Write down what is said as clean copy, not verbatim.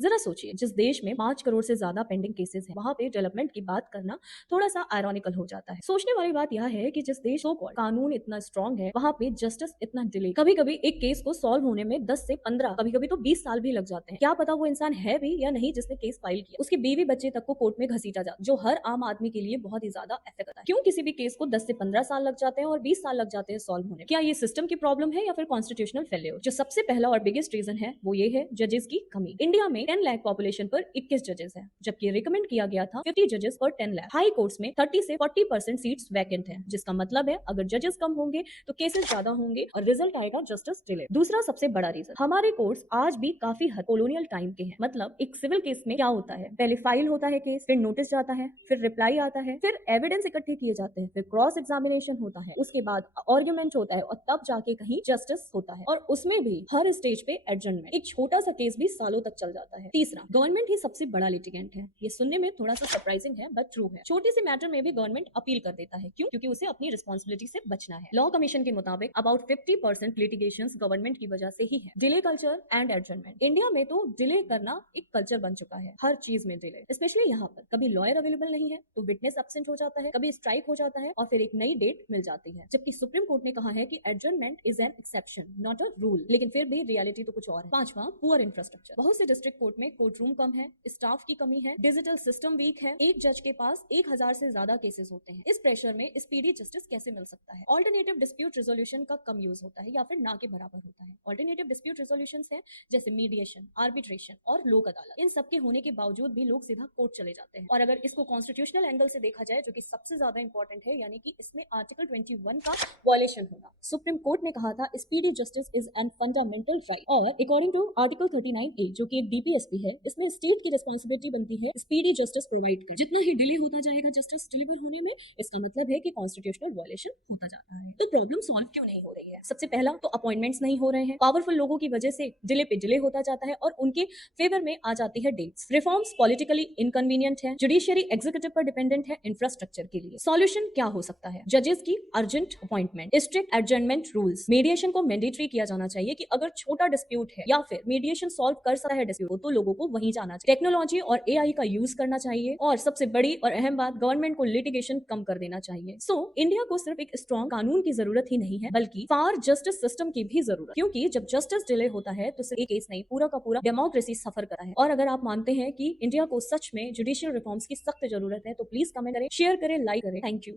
जरा सोचिए, जिस देश में 5 करोड़ से ज्यादा पेंडिंग केसेस हैं, वहां पे डेवलपमेंट की बात करना थोड़ा सा आयरॉनिकल हो जाता है। सोचने वाली बात यह है कि जिस देश सो कॉल्ड कानून इतना स्ट्रांग है, वहां पे जस्टिस इतना डिले, कभी कभी एक केस को सॉल्व होने में 10 से 15, कभी कभी तो 20 साल भी लग जाते हैं। क्या पता वो इंसान है भी या नहीं जिसने केस फाइल किया, उसके बीवी बच्चे तक को कोर्ट में घसीटा जाता, जो हर आम आदमी के लिए बहुत ही ज्यादा इफेक्ट करता है। क्यों किसी भी केस को 10 से 15 साल लग जाते हैं और 20 साल लग जाते हैं सॉल्व होने में? क्या ये सिस्टम की प्रॉब्लम है या फिर कॉन्स्टिट्यूशनल फेलियर? जो सबसे पहला और बिगेस्ट रीजन है वो ये है जजेस की कमी। इंडिया में 10 लाख पॉपुलेशन पर 21 जजेस हैं, जबकि रिकमेंड किया गया था 50 जजेस पर 10 लाख। हाई कोर्ट्स में 30 से 40% सीट्स वैकेंट हैं, जिसका मतलब है अगर जजेस कम होंगे तो केसेस ज्यादा होंगे और रिजल्ट आएगा जस्टिस डिले। दूसरा सबसे बड़ा रीजन, हमारे कोर्ट्स आज भी काफी कॉलोनियल टाइम के हैं। मतलब एक सिविल केस में क्या होता है, पहले फाइल होता है केस, फिर नोटिस जाता है, फिर रिप्लाई आता है, फिर एविडेंस इकट्ठे किए जाते हैं, फिर क्रॉस एग्जामिनेशन होता है, उसके बाद आर्ग्यूमेंट होता है और तब जाके कहीं जस्टिस होता है। और उसमें भी हर स्टेज पे एडजमेंट, एक छोटा सा केस भी सालों तक चल जाता है। तीसरा, गवर्नमेंट ही सबसे बड़ा लिटिगेंट है। ये सुनने में थोड़ा सा सरप्राइजिंग है बट ट्रू है। छोटे से मैटर में भी गवर्नमेंट अपील कर देता है। क्यों? क्योंकि उसे अपनी रिस्पॉन्सिबिलिटी से बचना है। लॉ कमीशन के मुताबिक अबाउट 50% लिटिगेशंस गवर्नमेंट की वजह से ही है। Delay culture and adjournment, India में तो डिले करना एक कल्चर बन चुका है। हर चीज में डिले, स्पेशली यहाँ पर कभी लॉयर अवेलेबल नहीं है तो विटनेस एब्सेंट हो जाता है, कभी स्ट्राइक हो जाता है और फिर एक नई डेट मिल जाती है। जबकि सुप्रीम कोर्ट ने कहा है कि adjournment is an exception not a rule, लेकिन फिर भी रियलिटी तो कुछ और है। पांचवा, पुअर इंफ्रास्ट्रक्चर। बहुत से डिस्ट्रिक्ट कोर्ट में कोर्ट रूम कम है, स्टाफ की कमी है, डिजिटल सिस्टम वीक है, एक जज के पास 1000 से ज्यादा केसेस होते हैं। इस प्रेशर में स्पीडी जस्टिस कैसे मिल सकता है? ऑल्टरनेटिव डिस्प्यूट रिजोल्यूशन का कम यूज होता है या फिर ना के बराबर होता है। ऑल्टरनेटिव डिस्प्यूट रिजोल्यूशन है जैसे मीडिएशन, आर्बिट्रेशन और लोक अदालत। इन सबके होने के बावजूद भी लोग सीधा कोर्ट चले जाते हैं। और अगर इसको कॉन्स्टिट्यूशनल एंगल से देखा जाए, जो कि सबसे ज्यादा इंपॉर्टेंट है, यानी कि इसमें आर्टिकल 21 का वायलेशन होगा। सुप्रीम कोर्ट ने कहा था speedy justice is an fundamental right, और अकॉर्डिंग टू आर्टिकल 39A, जो कि एक डीपीएसपी है, इसमें स्टेट की रिस्पॉन्सिबिलिटी बनती है स्पीडी जस्टिस प्रोवाइड कर। जितना ही डिले होता जाएगा जस्टिस डिलीवर होने में, इसका मतलब है कि कॉन्स्टिट्यूशनल वायलेशन होता जा रहा है। तो प्रॉब्लम सॉल्व क्यों नहीं हो रही है? सबसे पहला तो अपॉइंटमेंट्स नहीं हो रहे हैं। पावरफुल लोगों की वजह से डिले पे डिले होता जाता है और उनके फेवर में आ जाती है डेट्स। रिफॉर्म्स पॉलिटिकली इनकन्वीनियंट है, जुडिशियरी एग्जीक्यूटिव पर डिपेंडेंट है इंफ्रास्ट्रक्चर के लिए। सॉल्यूशन क्या हो सकता है? जजेस की urgent appointment, strict adjournment rules, mediation को मैंडेटरी किया जाना चाहिए कि अगर छोटा डिस्प्यूट है या फिर मीडिएशन सॉल्व कर सकता है डिस्प्यूट, तो लोगों को वहीं जाना चाहिए। टेक्नोलॉजी और एआई का यूज करना चाहिए, और सबसे बड़ी और अहम बात, गवर्नमेंट को लिटिगेशन कम कर देना चाहिए। सो इंडिया को सिर्फ एक स्ट्रॉन्ग कानून की जरूरत ही नहीं है, बल्कि फार जस्टिस सिस्टम की भी जरूरत। क्योंकि जब जस्टिस डिले होता है तो सिर्फ एक केस नहीं, पूरा का पूरा डेमोक्रेसी सफर करता है। और अगर आप मानते हैं कि इंडिया को सच में जुडिशियल रिफॉर्म्स की सख्त जरूरत है तो प्लीज कमेंट करें, शेयर करें, लाइक करें। Thank you.